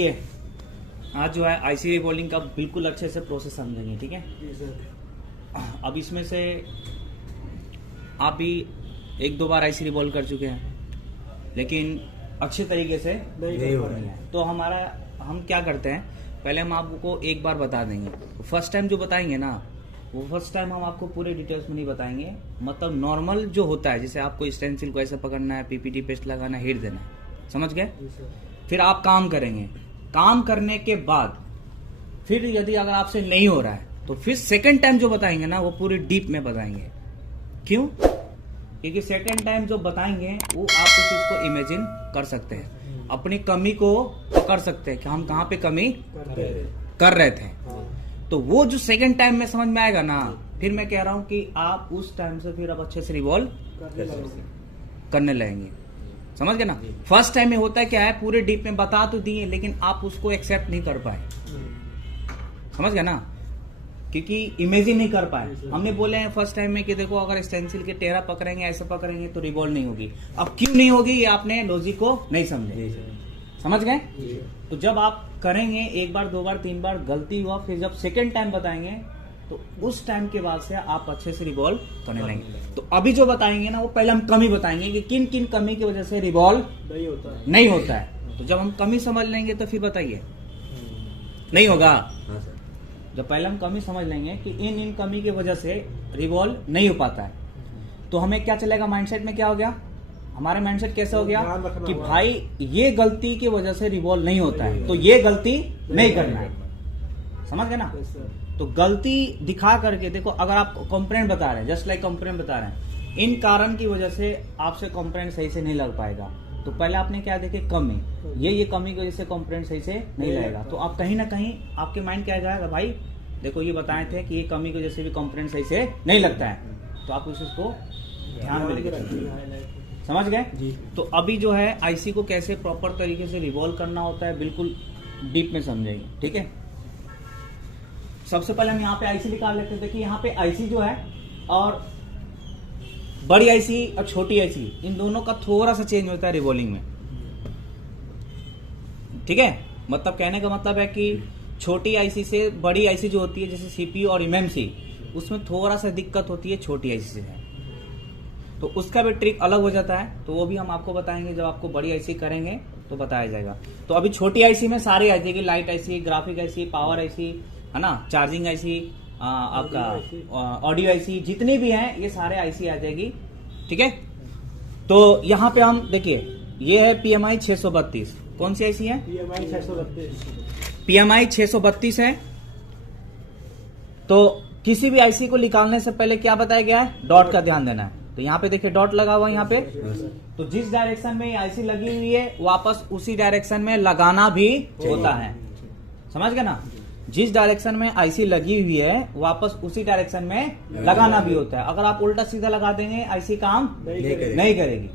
देखिए आज जो है आईसी रिवॉल्विंग का बिल्कुल अच्छे से प्रोसेस समझेंगे, ठीक है। जी सर। अब इसमें से आप भी एक दो बार आईसी रिवॉल्व कर चुके हैं, लेकिन अच्छे तरीके से नहीं हो रही है। तो हम क्या करते हैं, पहले हम आपको एक बार बता देंगे। फर्स्ट टाइम जो बताएंगे ना, वो फर्स्ट टाइम हम आपको पूरे डिटेल्स में नहीं बताएंगे। मतलब नॉर्मल जो होता है, जैसे आपको स्टेंसिल को ऐसे पकड़ना है, पीपीटी पेस्ट लगाना है, हिट देना है, समझ गए। जी सर। फिर आप काम करेंगे, काम करने के बाद फिर यदि अगर आपसे नहीं हो रहा है तो फिर सेकंड टाइम जो बताएंगे ना, वो पूरी डीप में बताएंगे। क्यों? क्योंकि सेकंड टाइम जो बताएंगे वो आप उस चीज को इमेजिन कर सकते हैं, अपनी कमी को पकड़ सकते हैं कि हम कहाँ पे कमी कर रहे थे। तो वो जो सेकंड टाइम में समझ में आएगा ना, फिर मैं कह रहा हूं कि आप उस टाइम से फिर आप अच्छे से रिवॉल्व करने लगेंगे, समझ गए ना। फर्स्ट टाइम में होता है क्या है, पूरे डीप में बता तो दिए लेकिन आप उसको एक्सेप्ट नहीं कर पाए, समझ गए ना, क्योंकि इमेजिन नहीं कर पाए। हमने बोले हैं फर्स्ट टाइम में कि देखो अगर स्टेंसिल के टेढ़ा पकड़ेंगे, ऐसे पकड़ेंगे तो रिवॉल्व नहीं होगी। अब क्यों नहीं होगी, ये आपने लॉजिक को नहीं समझे, समझ गए। तो जब आप करेंगे एक बार, दो बार, तीन बार, गलती हुआ, फिर जब सेकेंड टाइम बताएंगे तो उस टाइम के बाद से आप अच्छे से रिवॉल्व करने लगेंगे। तो अभी जो बताएंगे ना, वो पहले हम कमी बताएंगे कि किन किन कमी की वजह से रिवॉल्व नहीं होता है। तो जब हम कमी समझ लेंगे तो फिर बताइए नहीं होगा। जब पहले हम कमी समझ लेंगे कि इन कमी की वजह से रिवॉल्व नहीं हो पाता है, तो हमें क्या चलेगा, माइंडसेट में क्या हो गया, हमारा माइंडसेट कैसे हो गया कि भाई ये गलती की वजह से रिवॉल्व नहीं होता है, तो ये गलती नहीं करना है, समझ गए ना। तो गलती दिखा करके देखो, अगर आप कंप्लेंट बता रहे हैं, जस्ट लाइक कंप्लेंट बता रहे हैं, इन कारण की वजह से आपसे कंप्लेंट सही से नहीं लग पाएगा, तो पहले आपने क्या देखे, कमी, ये कमी की वजह से कंप्लेंट सही से नहीं लगेगा। तो आप कहीं ना कहीं आपके माइंड क्या जाएगा, भाई देखो ये बताए थे कि ये कमी की वजह से भी कंप्लेंट सही से नहीं लगता है, तो आप उस इसको ध्यान में लेके चलिए, समझ गए। तो अभी जो है आईसी को कैसे प्रॉपर तरीके से रिवॉल्व करना होता है, बिल्कुल डीप में समझेंगे, ठीक है। सबसे पहले हम यहाँ पे आईसी निकाल लेते हैं। देखिए यहाँ पे आईसी जो है, और बड़ी आईसी और छोटी आईसी, इन दोनों का थोड़ा सा चेंज होता है रिवॉल्विंग में, ठीक है। मतलब कहने का मतलब है कि छोटी आईसी से बड़ी आईसी जो होती है, जैसे सीपीयू और एमएमसी, उसमें थोड़ा सा दिक्कत होती है छोटी आईसी से है, तो उसका भी ट्रिक अलग हो जाता है। तो वो भी हम आपको बताएंगे, जब आपको बड़ी आईसी करेंगे तो बताया जाएगा। तो अभी छोटी आईसी में सारी आ जाएगी, light IC, graphic IC, power IC, है ना, चार्जिंग आईसी, आपका ऑडियो आईसी, जितनी भी हैं ये सारे आईसी आ जाएगी, ठीक है। तो यहाँ पे हम देखिए, ये है PMI 632, कौन सी आईसी है, PMI 632 है। तो किसी भी आईसी को निकालने से पहले क्या बताया गया है, डॉट का ध्यान देना है। तो यहाँ पे देखिए डॉट लगा हुआ है यहाँ पे, तो जिस डायरेक्शन में आईसी लगी हुई है वापस उसी डायरेक्शन में लगाना भी होता है, समझ गए ना। जिस डायरेक्शन में आईसी लगी हुई है वापस उसी डायरेक्शन में लगाना भी होता है। अगर आप उल्टा सीधा लगा देंगे आईसी काम नहीं करेगी,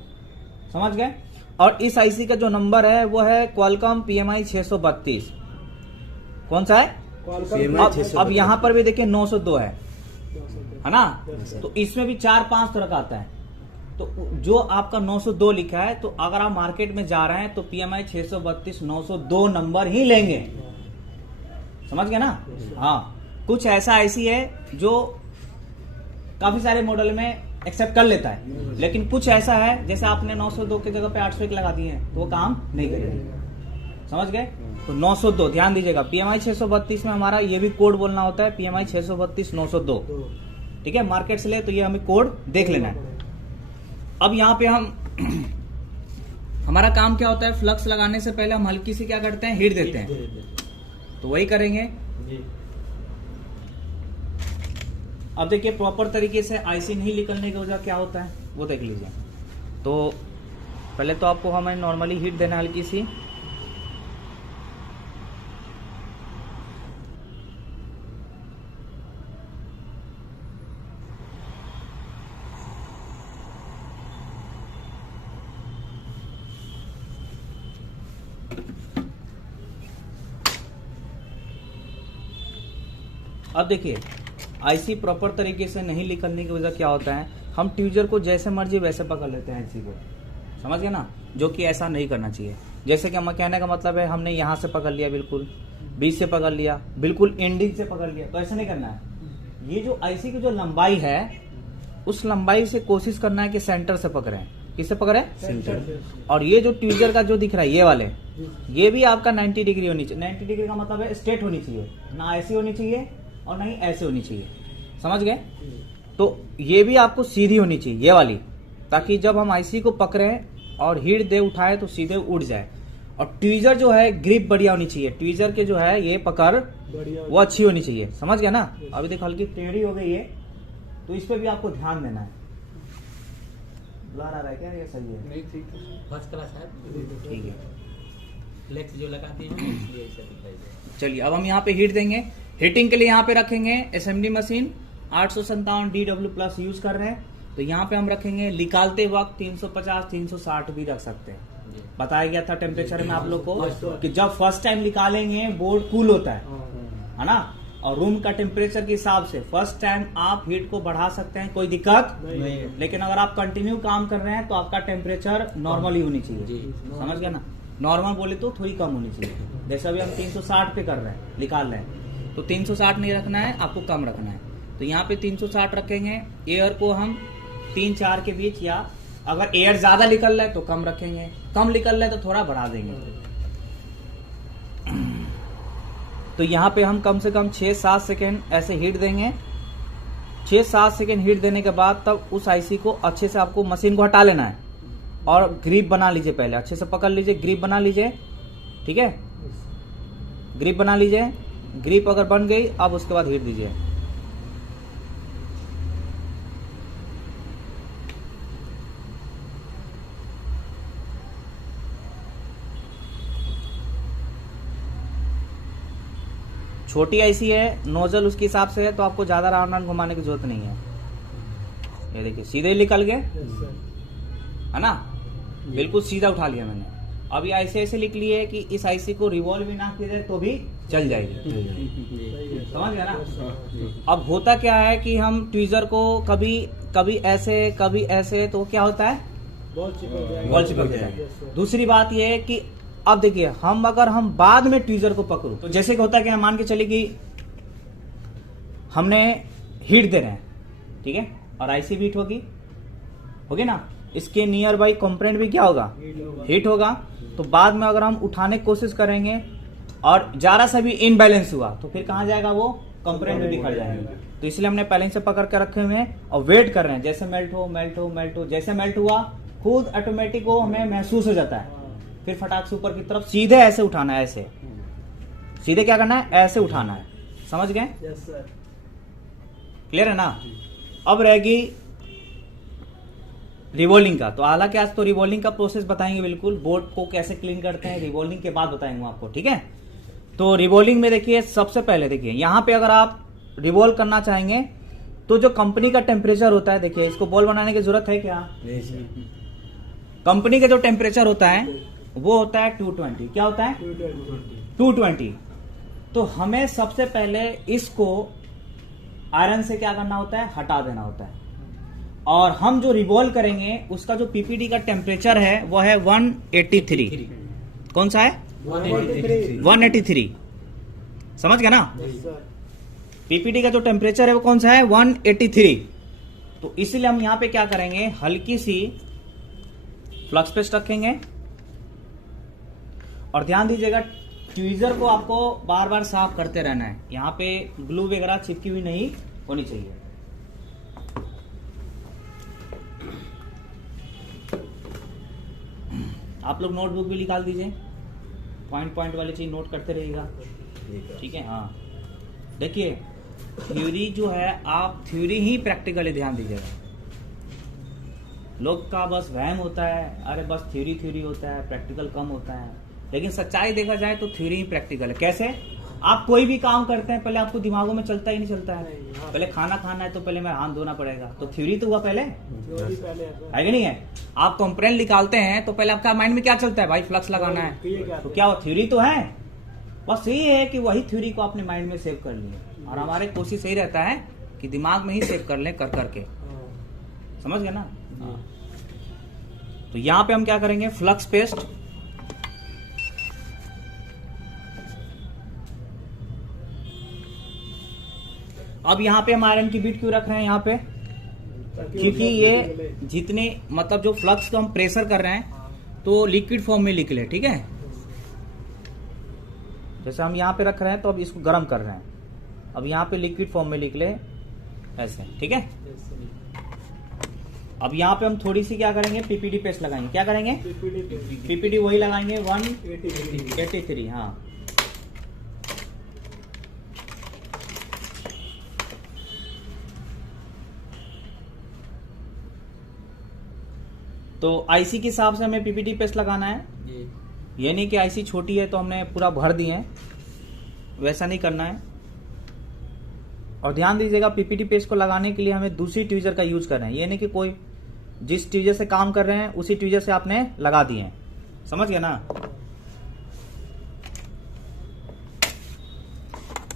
समझ गए। और इस आईसी का जो नंबर है वो है क्वालकॉम PMI 632, कौन सा है। अब यहाँ पर भी देखिए 902 है ना, तो इसमें भी 4-5 तरह का आता है। तो जो आपका 902 लिखा है, तो अगर आप मार्केट में जा रहे हैं तो PMI 632 902 नंबर ही लेंगे, समझ गए ना। हाँ, कुछ ऐसा आईसी है जो काफी सारे मॉडल में एक्सेप्ट कर लेता है, लेकिन कुछ ऐसा है जैसे आपने 902 की जगह पे 801 लगा दिए हैं तो वो काम नहीं करेगी, समझ गए। तो 902 ध्यान दीजिएगा, PMI 632 में हमारा ये भी कोड बोलना होता है, PMI 632 902, ठीक है। मार्केट से ले तो ये हमें कोड देख लेना है। अब यहाँ पे हम हमारा काम क्या होता है, फ्लक्स लगाने से पहले हम हल्की सी क्या करते हैं, हीट देते हैं, तो वही करेंगे। अब देखिए प्रॉपर तरीके से आईसी नहीं निकलने की वजह क्या होता है वो देख लीजिए। तो पहले तो आपको हमें नॉर्मली हीट देना हल्की सी, अब देखिए आईसी प्रॉपर तरीके से नहीं निकलने की वजह क्या होता है, हम ट्यूजर को जैसे मर्जी वैसे पकड़ लेते हैं आईसी को, समझ गए ना, जो कि ऐसा नहीं करना चाहिए। जैसे कि हम कहने का मतलब है हमने यहाँ से पकड़ लिया, बिल्कुल बीच से पकड़ लिया, बिल्कुल एंडिंग से पकड़ लिया, तो ऐसा नहीं करना है। ये जो आईसी की जो लंबाई है उस लंबाई से कोशिश करना है कि सेंटर से पकड़े। किससे पकड़े? सेंटर। और ये जो ट्वीजर का जो दिख रहा है ये वाले, ये भी आपका 90 डिग्री होनी चाहिए। 90 डिग्री का मतलब है स्ट्रेट होनी चाहिए, ना ऐसी होनी चाहिए और ना ही ऐसे होनी चाहिए। समझ गए? तो ये भी आपको सीधी होनी चाहिए ये वाली, ताकि जब हम आईसी को पकड़े और हीट दे उठाए तो सीधे उड़ जाए। और ट्वीजर जो है ग्रिप बढ़िया होनी चाहिए, ट्वीजर के जो है ये पकड़ वो अच्छी होनी चाहिए। समझ गया ना? अभी देखो हल्की टेढ़ी हो गई है, तो इस पे भी आपको ध्यान देना है। ब्लर आ रहा है क्या? ये सही है? नहीं, ठीक है, फर्स्ट क्लास है। ठीक है, फ्लेक्स जो लगाते हैं इसलिए ऐसा दिखाई दे। चलिए अब हम यहाँ पे हीट देंगे। हीटिंग के लिए यहाँ पे रखेंगे SMD machine 857 DW plus use कर रहे हैं, तो यहाँ पे हम रखेंगे निकालते वक्त 350 360 भी रख सकते हैं। बताया गया था टेम्परेचर में आप लोग को कि जब फर्स्ट टाइम निकालेंगे बोर्ड कूल होता है ना, और रूम का टेम्परेचर के हिसाब से फर्स्ट टाइम आप हीट को बढ़ा सकते हैं, कोई दिक्कत नहीं। लेकिन अगर आप कंटिन्यू काम कर रहे हैं तो आपका टेम्परेचर नॉर्मल ही होनी चाहिए। समझ गया ना? नॉर्मल बोले तो थोड़ी कम होनी चाहिए। जैसे अभी हम 360 पे कर रहे हैं, निकाल रहे हैं, तो 360 नहीं रखना है, आपको कम रखना है। तो यहाँ पे 360 रखेंगे। एयर को हम 3-4 के बीच, या अगर एयर ज्यादा निकल रहा है तो कम रखेंगे, कम निकल रहा है तो थोड़ा बढ़ा देंगे। तो यहाँ पे हम कम से कम 6-7 सेकेंड ऐसे हीट देंगे। 6-7 सेकेंड हीट देने के बाद तब उस आईसी को अच्छे से आपको मशीन को हटा लेना है और ग्रिप बना लीजिए। पहले अच्छे से पकड़ लीजिए, ग्रिप बना लीजिए। ठीक है, ग्रिप बना लीजिए। ग्रिप अगर बन गई अब उसके बाद हीट दीजिए। छोटी आईसी है, नोजल उसके हिसाब से है, तो आपको ज्यादा राउंड राउंड घुमाने की जरूरत नहीं है। ये देखिए सीधे निकल गए, है ना? बिल्कुल सीधा उठा लिया मैंने। अब ये ऐसे लिख लिए कि इस आईसी को रिवॉल्व भी ना किया तो भी चल जाएगी। समझ गया ना? अब होता क्या है कि हम ट्वीजर को कभी ऐसे तो क्या होता है, बॉल चिपक जाएगा। दूसरी बात ये है कि अब देखिए अगर हम बाद में ट्वीजर को पकड़ो तो जैसे कि होता है कि मान के चलिए कि हमने हीट दे रहे हैं, ठीक है, और आईसी भी हीट होगी ना, इसके नियर बाई कंपोनेंट भी क्या होगा, हीट होगा। तो बाद में अगर हम उठाने की कोशिश करेंगे और जरा सा भी इनबैलेंस हुआ तो फिर कहां जाएगा, वो कंपोनेंट भी बिखर जाएंगे। तो इसलिए हमने पहले से पकड़ के रखे हुए हैं और वेट कर रहे हैं, जैसे मेल्ट हो। जैसे मेल्ट हुआ खुद ऑटोमेटिक वो हमें महसूस हो जाता है। फिर फटाक से ऊपर की तरफ सीधे ऐसे उठाना है, ऐसे सीधे क्या करना है, ऐसे उठाना है। समझ गए? Yes sir. क्लियर है ना? अब रहेगी रिवॉल्विंग का। तो हालांकि आज तो रिवॉल्विंग का प्रोसेस बताएंगे, बिल्कुल बोर्ड को कैसे क्लीन करते हैं रिवॉल्विंग के बाद बताएंगे आपको। ठीक है, तो रिवॉल्विंग में देखिए सबसे पहले देखिए यहाँ पे अगर आप रिवॉल्व करना चाहेंगे तो जो कंपनी का टेम्परेचर होता है, देखिए इसको बॉल बनाने की जरूरत है क्या? कंपनी का जो टेम्परेचर होता है वो होता है 220। क्या होता है? 220। तो हमें सबसे पहले इसको आयरन से क्या करना होता है, हटा देना होता है। और हम जो रिवॉल्व करेंगे उसका जो पीपीडी का टेम्परेचर है वो है 183। कौन सा है? 183। समझ गया ना? पीपीडी का जो टेम्परेचर है वो कौन सा है, 183। तो इसलिए हम यहां पे क्या करेंगे, हल्की सी फ्लक्स पेस्ट रखेंगे। और ध्यान दीजिएगा ट्वीजर को आपको बार बार साफ करते रहना है, यहाँ पे ग्लू वगैरह चिपकी हुई नहीं होनी चाहिए। आप लोग नोटबुक भी निकाल दीजिए, पॉइंट वाली चीज नोट करते रहिएगा। ठीक है, हाँ देखिए थ्योरी जो है आप थ्योरी ही प्रैक्टिकली ध्यान दीजिएगा। लोग का बस वहम होता है, अरे बस थ्योरी होता है, प्रैक्टिकल कम होता है। लेकिन सच्चाई देखा जाए तो थ्योरी ही प्रैक्टिकल है। कैसे? आप कोई भी काम करते हैं पहले आपको दिमागों में चलता ही नहीं चलता है, पहले खाना खाना है तो पहले मेरा हाथ धोना पड़ेगा, तो थ्योरी तो हुआ पहले है कि नहीं है? आप कंप्लेंट निकालते हैं तो पहले आपका माइंड में क्या चलता है, भाई फ्लक्स लगाना है, तो क्या वो थ्योरी तो है? बस यही है कि वही थ्योरी को अपने माइंड में सेव कर लिए। और हमारे कोशिश यही रहता है कि दिमाग में ही सेव कर लें कर करके। समझ गए ना? तो यहां पे हम क्या करेंगे, फ्लक्स पेस्ट अब यहाँ पे हम आयरन की बीट क्यों रख रहे हैं यहाँ पे, क्योंकि ये जितने मतलब जो फ्लक्स को हम प्रेशर कर रहे हैं तो लिक्विड फॉर्म में निकले, ठीक है। जैसे हम यहाँ पे रख रहे हैं तो अब इसको गर्म कर रहे हैं, अब यहाँ पे लिक्विड फॉर्म में निकले ऐसे, ठीक है। अब यहाँ पे हम थोड़ी सी क्या करेंगे, पीपीडी पेस्ट लगाएंगे। क्या करेंगे, पीपीडी वही लगाएंगे 183, हाँ। तो आईसी के हिसाब से हमें पीपीडी पेस्ट लगाना है। ये नहीं कि आईसी छोटी है तो हमने पूरा भर दिए हैं, वैसा नहीं करना है। और ध्यान दीजिएगा, पीपीटी पेस्ट को लगाने के लिए हमें दूसरी ट्वीजर का यूज कर रहे हैं। ये नहीं कि कोई जिस ट्वीजर से काम कर रहे हैं उसी ट्वीजर से आपने लगा दिए हैं, समझ गए ना।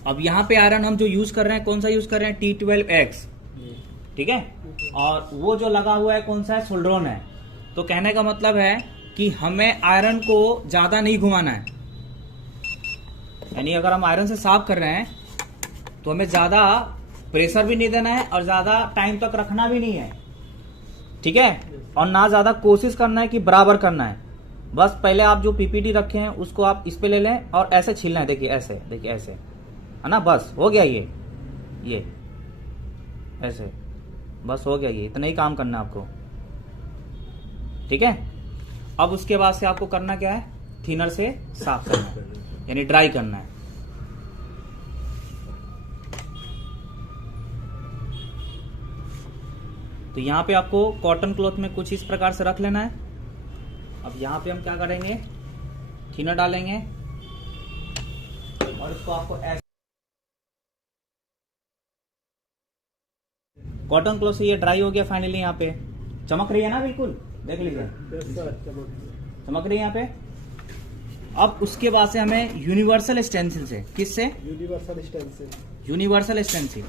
अब यहाँ पे आयरन हम जो यूज कर रहे हैं, कौन सा यूज कर रहे हैं, T12X, ठीक है। और वो जो लगा हुआ है कौन सा है, सोल्ड्रॉन है। तो कहने का मतलब है कि हमें आयरन को ज्यादा नहीं घुमाना है, यानी अगर हम आयरन से साफ कर रहे हैं तो हमें ज्यादा प्रेशर भी नहीं देना है और ज्यादा टाइम तक रखना भी नहीं है, ठीक है। और ना ज्यादा कोशिश करना है कि बराबर करना है। बस पहले आप जो पीपीटी रखे हैं उसको आप इस पे ले लें और ऐसे छीलना है, देखिए ऐसे, देखिए ऐसे, है ना। बस हो गया ये ऐसे, बस हो गया, ये इतना ही काम करना है आपको, ठीक है। अब उसके बाद से आपको करना क्या है, थिनर से साफ करना है, यानी ड्राई करना है। तो यहाँ पे आपको कॉटन क्लॉथ में कुछ इस प्रकार से रख लेना है। अब यहाँ पे हम क्या करेंगे, थिनर डालेंगे और इसको आपको ऐसे कॉटन क्लॉथ से ये ड्राई हो गया फाइनली। यहाँ पे चमक रही है ना, बिल्कुल देख लीजिए, चमक रही है यहाँ पे। अब उसके बाद से हमें यूनिवर्सल स्टेंसिल से, किससे, यूनिवर्सल स्टेंसिल।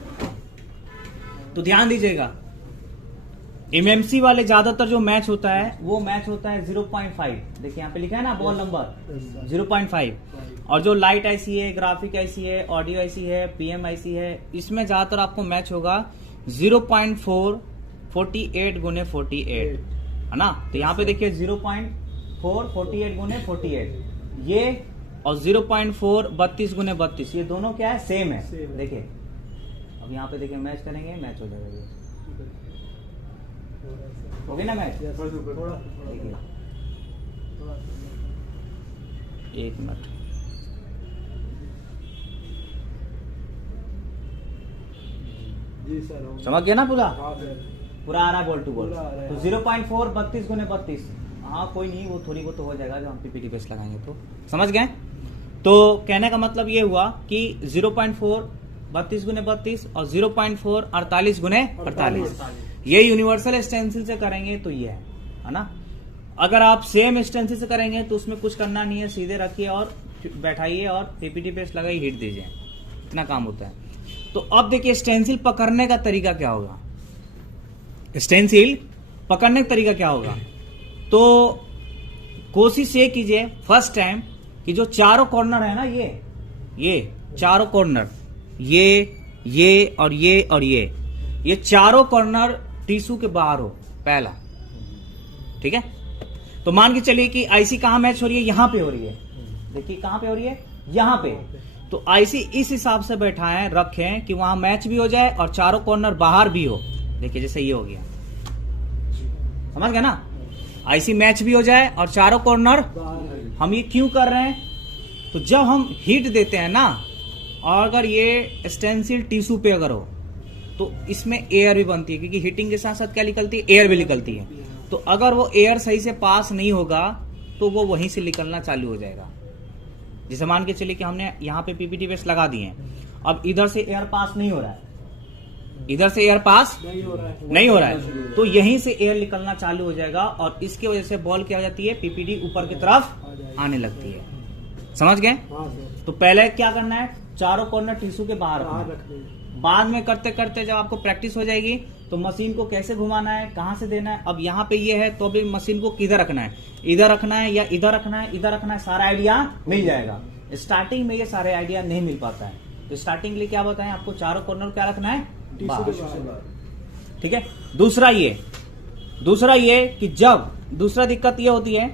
तो ध्यान दीजिएगा, एमएमसी वाले ज्यादातर जो मैच होता है वो मैच होता है 0.5, देखिए यहाँ पे लिखा है ना बॉल नंबर 0.5। और जो लाइट आईसी है, ग्राफिक आईसी है, ऑडियो आईसी है, पीएम आईसी है, इसमें ज्यादातर आपको मैच होगा 0.4 48 गुने 48, है ना। तो यहाँ पे देखिए 0.4 48 गुने 48 ये, और 0.4 32 गुने 32, ये दोनों क्या है, सेम है। देखिए अब यहाँ पे देखिए मैच करेंगे, मैच हो जाएगा, ये हो गया ना मैच। देखिए एक मिनट, समझ गया ना, पूरा पूरा आ रहा है बॉल टू बॉल। तो 0.4 32 गुने 32, हाँ कोई नहीं, वो थोड़ी बहुत तो हो जाएगा जब हम पीपीटी पेस्ट लगाएंगे, तो समझ गए। तो कहने का मतलब ये हुआ कि 0.4 32 गुने 32 और 0.4 48 गुने 48, ये यूनिवर्सल स्टेंसिल से करेंगे तो ये है ना। अगर आप सेम स्टेंसिल से करेंगे तो उसमें कुछ करना नहीं है, सीधे रखिए और बैठाइए और पीपीटी पेस्ट लगाइए, हीट दीजिए, इतना काम होता है। तो अब देखिए स्टेंसिल पकड़ने का तरीका क्या होगा, स्टेंसिल पकड़ने का तरीका क्या होगा। तो कोशिश ये कीजिए फर्स्ट टाइम कि जो चारों कॉर्नर है ना, ये चारों कॉर्नर, ये और ये चारों कॉर्नर टिश्यू के बाहर हो पहला, ठीक है। तो मान के चलिए कि आईसी कहां मैच हो रही है, यहां पे हो रही है, देखिए कहां पे हो रही है, यहां पे। तो आईसी इस हिसाब से बैठाएं, रखें कि वहां मैच भी हो जाए और चारों कॉर्नर बाहर भी हो। देखिए जैसे ये हो गया, समझ गए ना, आईसी मैच भी हो जाए और चारों कॉर्नर। हम ये क्यों कर रहे हैं, तो जब हम हीट देते हैं ना, और अगर ये स्टेंसिल टिश्यू पे अगर हो तो इसमें एयर भी बनती है, क्योंकि हीटिंग के साथ साथ क्या निकलती है, एयर भी निकलती है। तो अगर वो एयर सही से पास नहीं होगा तो वो वहीं से निकलना चालू हो जाएगा। जैसे मान के चलिए कि हमने यहाँ पे पीपीटी पेस्ट लगा दिए हैं, अब इधर से एयर पास नहीं हो रहा है, इधर से एयर पास नहीं हो रहा है, तो यहीं से एयर निकलना चालू हो जाएगा और इसकी वजह से बॉल क्या हो जाती है, पीपीडी ऊपर की तरफ आने लगती है। समझ गए। तो पहले क्या करना है, चारों कॉर्नर टिश्यू के बाहर रखना। बाद में करते करते जब आपको प्रैक्टिस हो जाएगी तो मशीन को कैसे घुमाना है, कहां से देना है। अब यहाँ पे ये है तो अभी मशीन को किधर रखना है, इधर रखना है या इधर रखना है, इधर रखना है, सारा आइडिया मिल जाएगा। स्टार्टिंग में ये सारे आइडिया नहीं मिल पाता है, तो स्टार्टिंग के लिए क्या बताएं आपको, चारों कॉर्नर क्या रखना है, बाहर। टिश्यू के बाहर। ठीक है। दूसरा ये कि जब दूसरा दिक्कत ये होती है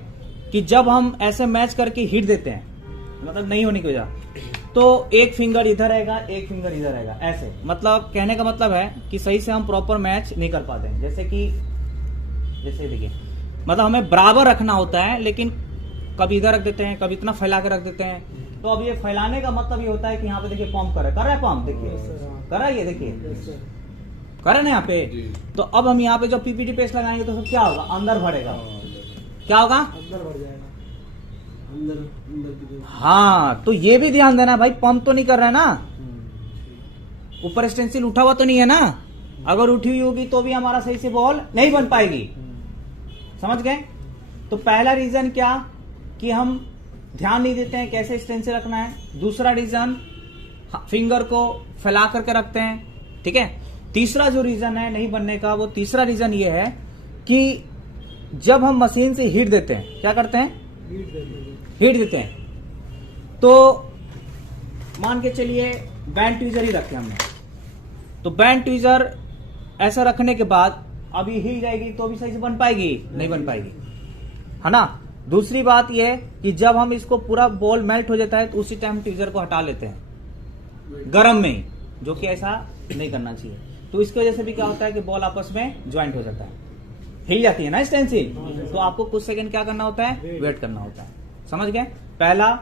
कि जब हम ऐसे मैच करके हिट देते हैं, मतलब नहीं होने की वजह, तो एक फिंगर इधर रहेगा, एक फिंगर इधर रहेगा, ऐसे। मतलब कहने का मतलब है कि सही से हम प्रॉपर मैच नहीं कर पाते हैं। जैसे देखिए, मतलब हमें बराबर रखना होता है, लेकिन कभी इधर रख देते हैं, कभी इतना फैला के रख देते हैं। तो अब ये फैलाने का मतलब ये होता है कि यहाँ पे देखिए पंप कर रहा है पंप, देखिए कर रहा है, ये देखिए कर रहे हैं यहाँ पे। तो अब हम यहाँ पे जब पीपीटी पेस्ट लगाएंगे तो सब क्या होगा, अंदर भरेगा। क्या होगा, अंदर भर जाएगा, अंदर की हाँ। तो ये भी ध्यान देना भाई, पंप तो नहीं कर रहा है ना, ऊपर स्टेंसिल उठा हुआ तो नहीं है ना। अगर उठी हुई होगी तो भी हमारा सही से बॉल नहीं बन पाएगी। समझ गए। तो पहला रीजन क्या कि हम ध्यान नहीं देते हैं कैसे स्टेंसिल रखना है। दूसरा रीजन फिंगर को फैला करके रखते हैं। ठीक है। तीसरा जो रीजन है नहीं बनने का, वो तीसरा रीजन ये है कि जब हम मशीन से हीट देते हैं, क्या करते हैं, हीट देते हैं। तो मान के चलिए बैंड ट्वीजर ही रखे हमने, तो बैंड ट्वीजर ऐसा रखने के बाद अभी हिल जाएगी तो भी सही से बन पाएगी, नहीं बन पाएगी, है ना। दूसरी बात यह है कि जब हम इसको पूरा बॉल मेल्ट हो जाता है तो उसी टाइम ट्वीजर को हटा लेते हैं गर्म में ही, जो कि ऐसा नहीं करना चाहिए। तो इसकी वजह से भी क्या होता है कि बॉल आपस में ज्वाइंट हो जाता है, हिल जाती है ना स्टेंसिल। तो आपको कुछ सेकंड क्या करना होता है, वेट करना होता है। समझ गए। पहला,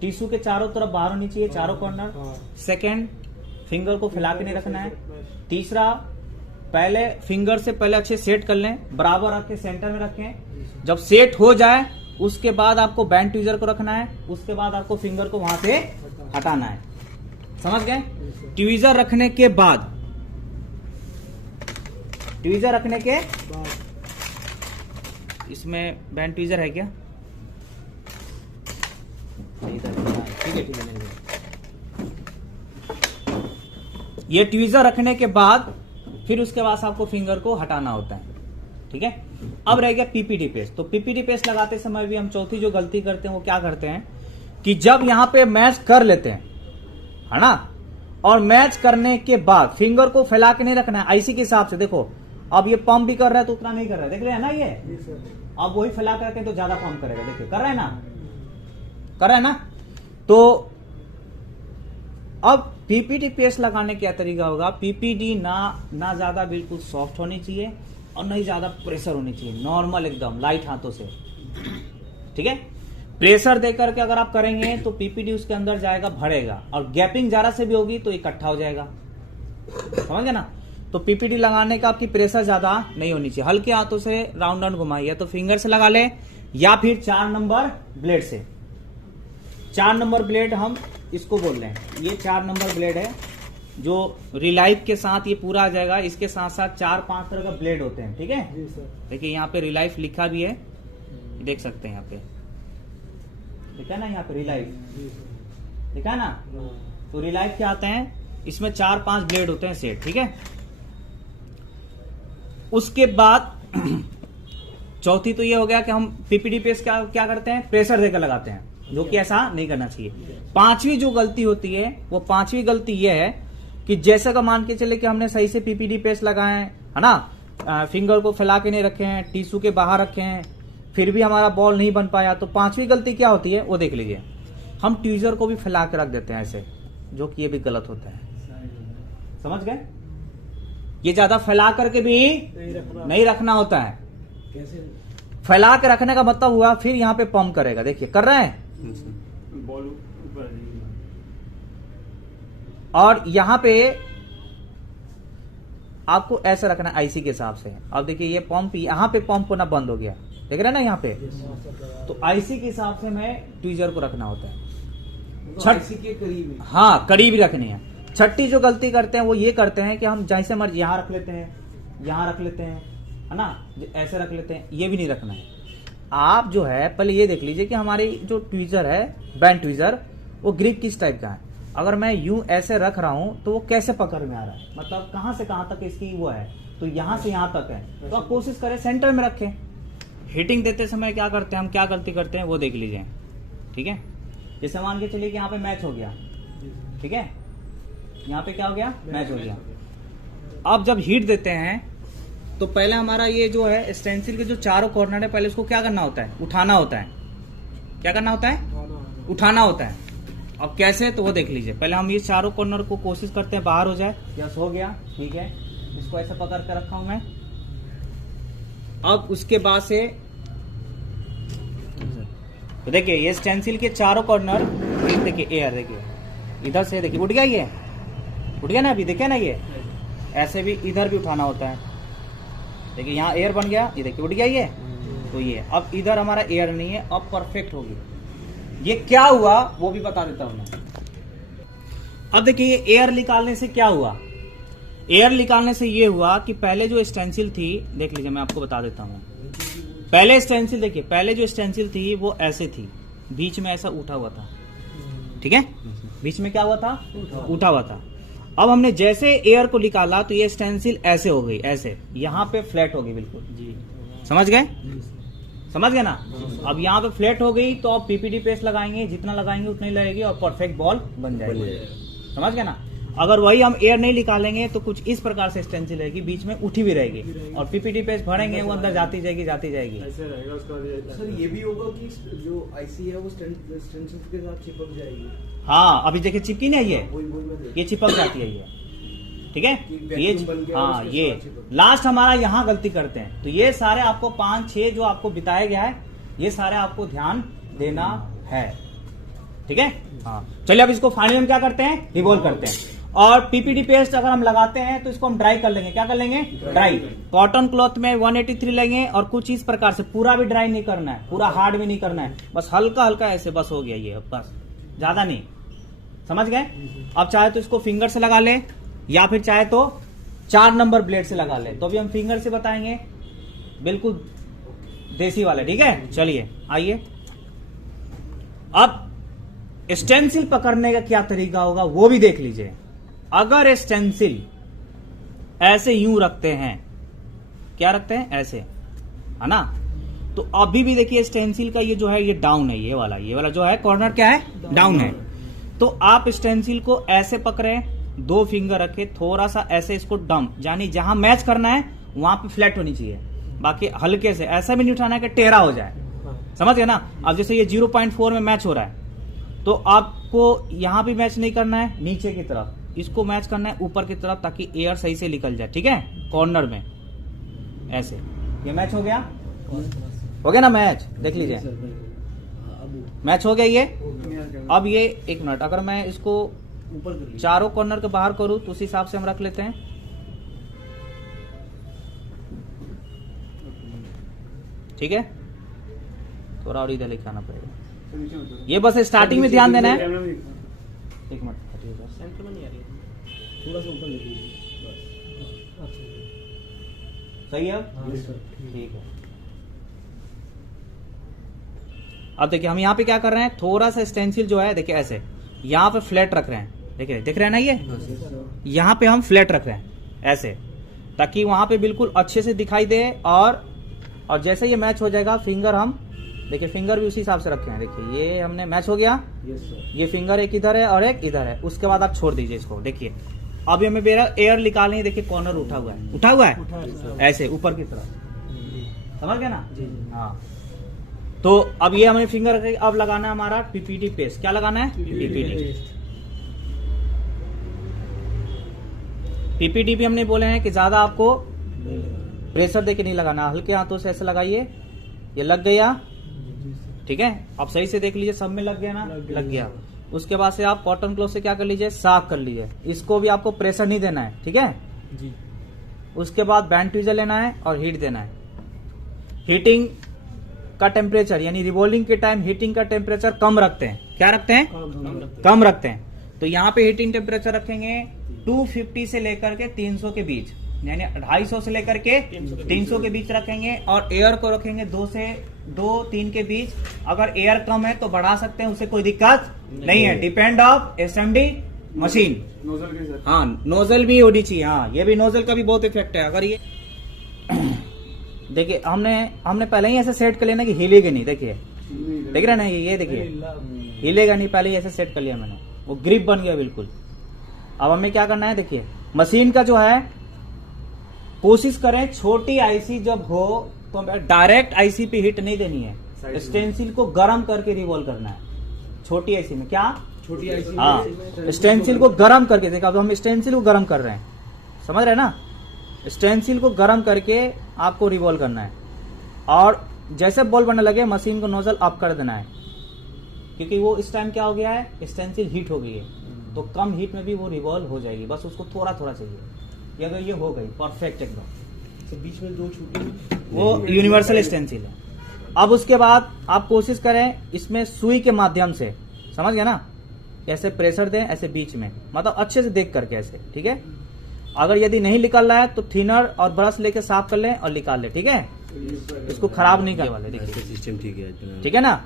टिश्यू के चारों तरफ बाहर होनी चाहिए, चारों कॉर्नर। सेकंड, फिंगर को फैला के नहीं रखना है। तीसरा, पहले फिंगर से पहले अच्छे सेट कर लें, बराबर रख के सेंटर में रखें। जब सेट हो जाए उसके बाद आपको बैंड ट्वीजर को रखना है, उसके बाद आपको फिंगर को वहां से हटाना है। समझ गए। ट्वीजर रखने के बाद, ट्वीजर रखने के इसमें बैंड ट्वीजर है क्या, ठीक है। ये ट्वीजर रखने के बाद फिर उसके बाद आपको फिंगर को हटाना होता है। ठीक है। अब रह गया पीपीटी पेस्ट। तो पीपीटी पेस्ट लगाते समय भी हम चौथी जो गलती करते हैं वो क्या करते हैं कि जब यहां पे मैच कर लेते हैं, है ना, और मैच करने के बाद फिंगर को फैला के नहीं रखना है आईसी के हिसाब से। देखो अब ये पंप भी कर रहा है तो उतना नहीं कर रहा है, देख रहे हैं ना ये। अब वही फैला करके तो ज्यादा पंप करेगा, देखिए कर रहा है ना, कर रहा है ना। तो अब पीपीटी पेस्ट लगाने का क्या तरीका होगा, पीपीडी ना ज्यादा बिल्कुल सॉफ्ट होनी चाहिए और नहीं ज्यादा प्रेशर होनी चाहिए, नॉर्मल एकदम लाइट हाथों से। ठीक है। प्रेशर देकर के अगर आप करेंगे तो पीपीडी उसके अंदर जाएगा, भरेगा, और गैपिंग जरा से भी होगी तो इकट्ठा हो जाएगा। समझ गए ना। तो पीपीडी लगाने का आपकी प्रेशर ज्यादा नहीं होनी चाहिए, हल्के हाथों से राउंड राउंड घुमाइए, तो फिंगर से लगा ले या फिर 4 नंबर ब्लेड से। 4 नंबर ब्लेड हम इसको बोल रहे हैं, ये 4 नंबर ब्लेड है जो रिलाइफ के साथ ये पूरा आ जाएगा। इसके साथ साथ 4-5 तरह का ब्लेड होते हैं। ठीक है। देखिए यहाँ पे रिलाइफ लिखा भी है, देख सकते हैं यहाँ पे, देखा है ना, यहाँ पे रिलाइफ देखा है ना। तो रिलाइफ क्या आते हैं, इसमें 4-5 ब्लेड होते हैं सेट। ठीक है। उसके बाद चौथी तो ये हो गया कि हम पीपीडी पेस्ट क्या करते हैं, प्रेशर देकर लगाते हैं, जो कि ऐसा नहीं करना चाहिए। पांचवी जो गलती होती है वो पांचवी गलती ये है कि जैसे का मान के चले कि हमने सही से पीपीडी पेस्ट लगाए है ना, फिंगर को फैला के नहीं रखे हैं, टिश्यू के बाहर रखे हैं, फिर भी हमारा बॉल नहीं बन पाया। तो पांचवी गलती क्या होती है वो देख लीजिए, हम ट्वीजर को भी फैला के रख देते हैं ऐसे, जो कि ये भी गलत होता है। समझ गए। ये ज्यादा फैला करके भी नहीं रखना होता है। कैसे फैला के रखने का मतलब हुआ फिर यहाँ पे पंप करेगा, देखिए कर रहे हैं, बॉल ऊपर, और यहाँ पे आपको ऐसा रखना है आईसी के हिसाब से। अब देखिए ये पंप, यहाँ पे पंप होना बंद हो गया, देख रहे हैं ना यहाँ पे। तो आईसी के हिसाब से हमें ट्वीजर को रखना होता है, छठ के करीब। हाँ करीब ही रखनी है। छठी जो गलती करते हैं वो ये करते हैं कि हम जैसे मर्जी यहाँ रख लेते हैं, यहाँ रख लेते हैं, है ना, ऐसे रख लेते हैं, ये भी नहीं रखना है। आप जो है पहले ये देख लीजिए कि हमारी जो ट्वीजर है, बैंड ट्वीजर, वो ग्रिप किस टाइप का है। अगर मैं यूं ऐसे रख रहा हूं तो वो कैसे पकड़ में आ रहा है, मतलब कहां से कहां तक इसकी वो है, तो यहां से यहां तक है। तो आप कोशिश करें सेंटर में रखें। हिटिंग देते समय क्या करते हैं हम, क्या गलती करते हैं वो देख लीजिए। ठीक है। जैसे मान के चलिए कि यहाँ पे मैच हो गया, ठीक है, यहाँ पे क्या हो गया, मैच हो गया। अब जब हीट देते हैं तो पहले हमारा ये जो है स्टेंसिल के जो चारों कॉर्नर है, पहले उसको क्या करना होता है, उठाना होता है। क्या करना होता है, उठाना होता है। अब कैसे, तो वो देख लीजिए। पहले हम ये चारों कॉर्नर को कोशिश करते हैं बाहर हो जाए। यस, हो गया, ठीक है। इसको ऐसे पकड़ के रखा हूं मैं। अब उसके बाद से तो देखिए ये स्टेंसिल के चारों कॉर्नर, देखिए एयर, देखिए इधर से देखिए उठ गया, ये उठ गया ना, अभी देखिए ना, ये ऐसे भी इधर भी उठाना होता है। देखिए यहाँ एयर बन गया, ये देखिए उठ गया ये। तो ये अब इधर हमारा एयर नहीं है, अब परफेक्ट होगी। ये क्या हुआ वो भी बता देता हूं मैं। अब देखिए ये एयर निकालने से क्या हुआ, एयर निकालने से ये हुआ कि पहले जो स्टेंसिल थी, देख लीजिए मैं आपको बता देता हूं। पहले स्टेंसिल देखिए, पहले जो स्टेंसिल थी वो ऐसे थी, बीच में ऐसा उठा हुआ था, ठीक है, बीच में क्या हुआ था, उठा हुआ था। अब हमने जैसे एयर को निकाला तो ये स्टेंसिल ऐसे हो गई, ऐसे यहाँ पे फ्लैट हो गई बिल्कुल जी। समझ गए, समझ गए ना। अब यहाँ पे फ्लैट हो गई तो अब पीपीटी पेस्ट लगाएंगे, जितना लगाएंगे उतना ही लगेगी और परफेक्ट बॉल बन जाएगी। समझ गए ना। अगर वही हम एयर नहीं निकालेंगे तो कुछ इस प्रकार से स्टेंसिल रहेगी, बीच में उठी भी रहेगी और पीपीटी पेस्ट भरेंगे वो अंदर जाती जाएगी, जाती जाएगी। ऐसे रहेगा उसका। सर ये भी होगा कि जो आईसी है वो स्टेंसिल के साथ चिपक जाएगी। हाँ, अभी देखिए चिपकी नहीं है वही ये चिपक जाती है ये, ठीक है। ये हाँ, उसके ये साथ चिपक। लास्ट हमारा यहाँ गलती करते हैं। तो ये सारे आपको 5-6 जो आपको बिताया गया है, ये सारे आपको ध्यान देना है, ठीक है। हाँ, चलिए अब इसको फाइनली हम क्या करते हैं, रिवॉल्व करते हैं। और पीपीटी पेस्ट अगर हम लगाते हैं तो इसको हम ड्राई कर लेंगे। क्या कर लेंगे, ड्राई। कॉटन क्लॉथ में 183 लेंगे और कुछ इस प्रकार से, पूरा भी ड्राई नहीं करना है, पूरा हार्ड भी नहीं करना है, बस हल्का हल्का ऐसे बस हो गया ये, बस ज्यादा नहीं। समझ गए। अब चाहे तो इसको फिंगर से लगा ले या फिर चाहे तो 4 नंबर ब्लेड से लगा ले। तो अभी हम फिंगर से बताएंगे, बिल्कुल देसी वाले, ठीक है। चलिए आइए, अब स्टेंसिल पकड़ने का क्या तरीका होगा वो भी देख लीजिए। अगर स्टेंसिल ऐसे यूं रखते हैं, क्या रखते हैं, ऐसे, है ना, तो अभी भी देखिए स्टेंसिल का ये जो है ये डाउन है, ये वाला जो है कॉर्नर क्या है, डाउन है। तो आप स्टेंसिल को ऐसे पकड़े, 2 फिंगर रखे, थोड़ा सा ऐसे इसको डंप, यानी जहां मैच करना है वहां पे फ्लैट होनी चाहिए, बाकी हल्के से, ऐसा भी नहीं उठाना है कि टेढ़ा हो जाए। समझ गए ना। अब जैसे ये 0.4 में मैच हो रहा है तो आपको यहां भी मैच नहीं करना है नीचे की तरफ, इसको मैच करना है ऊपर की तरफ ताकि एयर सही से निकल जाए, ठीक है। कॉर्नर में ऐसे ये मैच हो गया, हो गया ना मैच, देख लीजिए मैच हो गया ये। अब ये 1 मिनट, अगर मैं इसको ऊपर चारों कॉर्नर के बाहर करूं तो उस हिसाब से हम रख लेते हैं। ठीक है, थोड़ा और इधर लेके आना पड़ेगा। ये बस स्टार्टिंग में ध्यान देना है। 1 मिनट, सेंटर में नहीं आ रही है। थोड़ा सा ऊपर लेके बस। सही है, ठीक है। अब देखिए हम यहाँ पे क्या कर रहे हैं, थोड़ा सा स्टेंसिल जो है देखिए ऐसे यहाँ पे फ्लैट रख रहे हैं, देखिए दिख रहे हैं ना, ये यहाँ पे हम फ्लैट रख रहे हैं ऐसे, ताकि वहां पे बिल्कुल अच्छे से दिखाई दे। और जैसे ये मैच हो जाएगा, फिंगर हम देखिए, फिंगर भी उसी हिसाब से रखे हैं। देखिए ये हमने मैच हो गया, ये फिंगर एक इधर है और एक इधर है। उसके बाद आप छोड़ दीजिए इसको। देखिए अब ये मेरा एयर निकालनी है, देखिए कॉर्नर उठा हुआ है, उठा हुआ है ऐसे ऊपर की तरफ, समझ गए ना। हाँ, तो अब ये हमें फिंगर, अब लगाना है हमारा पीपीटी पेस्ट। क्या लगाना है, पीपीटी भी हमने बोले हैं कि ज्यादा आपको प्रेशर देके नहीं लगाना, हल्के हाथों से ऐसे लगाइए। ये लग गया, ठीक है। अब सही से देख लीजिए, सब में लग गया ना, लग गया। उसके बाद से आप कॉटन क्लॉथ से क्या कर लीजिए, साफ कर लीजिए। इसको भी आपको प्रेशर नहीं देना है, ठीक है जी। उसके बाद बैंड ट्वीजर लेना है और हीट देना है। हीटिंग का टेम्परेचर, यानी रिवॉल्विंग के टाइम हीटिंग का टेम्परेचर कम रखते हैं। क्या रखते हैं, कम रखते हैं। तो यहाँ पे हीटिंग टेम्परेचर रखेंगे 250 से लेकर के 300 के बीच, यानी 250 से लेकर के 300 के बीच रखेंगे। और एयर को रखेंगे 2 से 2-3 के बीच। अगर एयर कम है तो बढ़ा सकते हैं, उससे कोई दिक्कत नहीं है, डिपेंड ऑफ एसएमडी मशीन। हाँ, नोजल भी होनी चाहिए। हाँ, ये भी नोजल का भी बहुत इफेक्ट है। अगर ये देखिए हमने पहले ही ऐसे सेट कर लेना कि हिलेगा नहीं। देखिए देख रहे ना, ये देखिए हिलेगा नहीं, पहले ही ऐसे सेट कर लिया मैंने, वो ग्रिप बन गया बिल्कुल। अब हमें क्या करना है, देखिए मशीन का जो है, कोशिश करें छोटी आईसी जब हो तो डायरेक्ट आईसी पे हिट नहीं देनी है, स्टेंसिल को गर्म करके रिवॉल्व करना है। छोटी आईसी में क्या, छोटी आईसी हाँ, स्टेंसिल को गर्म करके, देखा अब हम स्टेंसिल को गर्म कर रहे हैं, समझ रहे हैं ना, स्टेंसिल को गर्म करके आपको रिवॉल्व करना है। और जैसे बॉल बनने लगे मशीन को नोजल अप कर देना है, क्योंकि वो इस टाइम क्या हो गया है, स्टेंसिल हीट हो गई है, तो कम हीट में भी वो रिवॉल्व हो जाएगी, बस उसको थोड़ा थोड़ा चाहिए। ये अगर ये हो गई परफेक्ट एकदम, तो बीच में दो छूटी, वो यूनिवर्सल स्टेंसिल है। अब उसके बाद आप कोशिश करें इसमें सुई के माध्यम से, समझ गए ना, ऐसे प्रेशर दें, ऐसे बीच में, मतलब अच्छे से देख करके ऐसे, ठीक है। अगर यदि नहीं निकल रहा है तो थिनर और ब्रश लेके साफ कर लें और निकाल लें, ठीक है। इसको खराब नहीं करने वाले, देखिए सिस्टम ठीक है, ठीक है ना।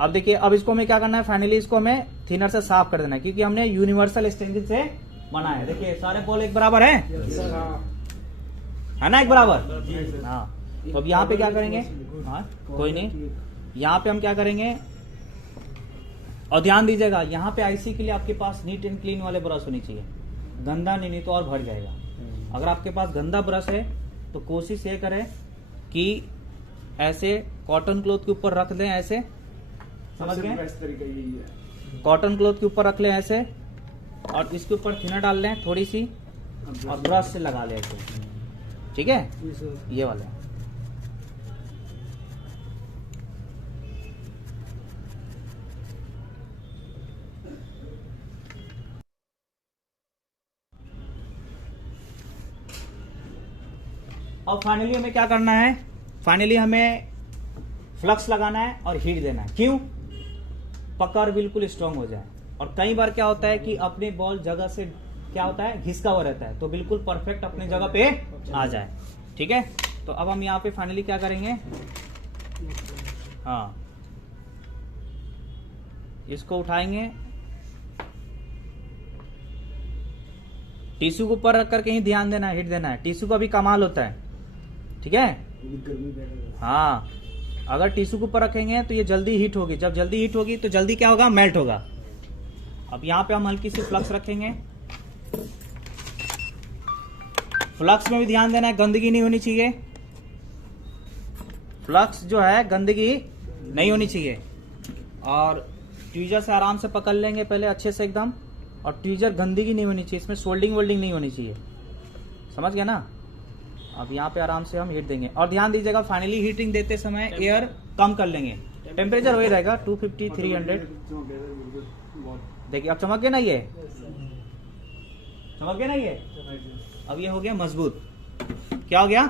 अब देखिए, अब इसको हमें क्या करना है, फाइनली इसको हमें थिनर से साफ कर देना है, क्योंकि हमने यूनिवर्सल स्टेंसिल से बनाया है। देखिए सारे बॉल एक बराबर है ना, एक बराबर, हाँ। तो अब यहाँ पे क्या करेंगे, हाँ कोई नहीं, यहाँ पे हम क्या करेंगे, और ध्यान दीजिएगा यहाँ पे आईसी के लिए आपके पास नीट एंड क्लीन वाले ब्रश होनी चाहिए, गंदा नहीं तो और भर जाएगा। अगर आपके पास गंदा ब्रश है तो कोशिश ये करें कि ऐसे कॉटन क्लॉथ के ऊपर रख दें, ऐसे, समझ गए, बेस्ट तरीका यही है। कॉटन क्लॉथ के ऊपर रख लें ऐसे, और इसके ऊपर थिनर डाल लें थोड़ी सी, और ब्रश से लगा लें ऐसे, ठीक है, ये वाले। अब फाइनली हमें क्या करना है, फाइनली हमें फ्लक्स लगाना है और हीट देना है। क्यों, पकड़ बिल्कुल स्ट्रांग हो जाए। और कई बार क्या होता है कि अपने बॉल जगह से क्या होता है, घिसका हुआ रहता है, तो बिल्कुल परफेक्ट अपनी जगह पे आ जाए, ठीक है। तो अब हम यहाँ पे फाइनली क्या करेंगे, हाँ, इसको उठाएंगे, टिश्यू के ऊपर रख करके ही ध्यान देना है, हिट देना है। टिश्यू का भी कमाल होता है, ठीक है, हाँ। अगर टिश्यू के ऊपर रखेंगे तो ये जल्दी हीट होगी, जब जल्दी हीट होगी तो जल्दी क्या होगा, मेल्ट होगा। अब यहाँ पे हम हल्की सी फ्लक्स रखेंगे, फ्लक्स में भी ध्यान देना है, गंदगी नहीं होनी चाहिए, फ्लक्स जो है गंदगी नहीं होनी चाहिए। और ट्वीजर से आराम से पकड़ लेंगे पहले अच्छे से एकदम, और ट्वीजर गंदगी नहीं होनी चाहिए, इसमें सोल्डिंग वोल्डिंग नहीं होनी चाहिए, समझ गया ना। अब यहाँ पे आराम से हम हीट देंगे, और ध्यान दीजिएगा फाइनली हीटिंग देते समय एयर कम कर लेंगे, टेम्परेचर वही रहेगा 250 300। देखिए अब चमक गया ना, ये चमक गया ना, ये अब ये हो गया मजबूत। क्या हो गया,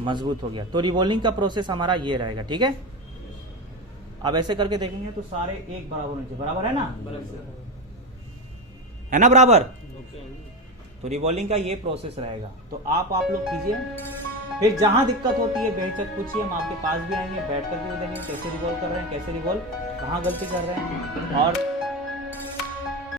मजबूत हो गया। तो रिवॉल्विंग का प्रोसेस हमारा ये रहेगा, ठीक है। अब ऐसे करके देखेंगे तो सारे एक बराबर होने चाहिए, बराबर है ना, है ना बराबर। तो रिवॉल्विंग का ये प्रोसेस रहेगा। तो आप लोग कीजिए, फिर जहां दिक्कत होती है बेहिचक पूछिए, हम आपके पास भी आएंगे, बैठ कर भी देंगे कैसे रिवॉल्व कर रहे हैं, कैसे रिवॉल्व, कहाँ गलती कर रहे हैं। और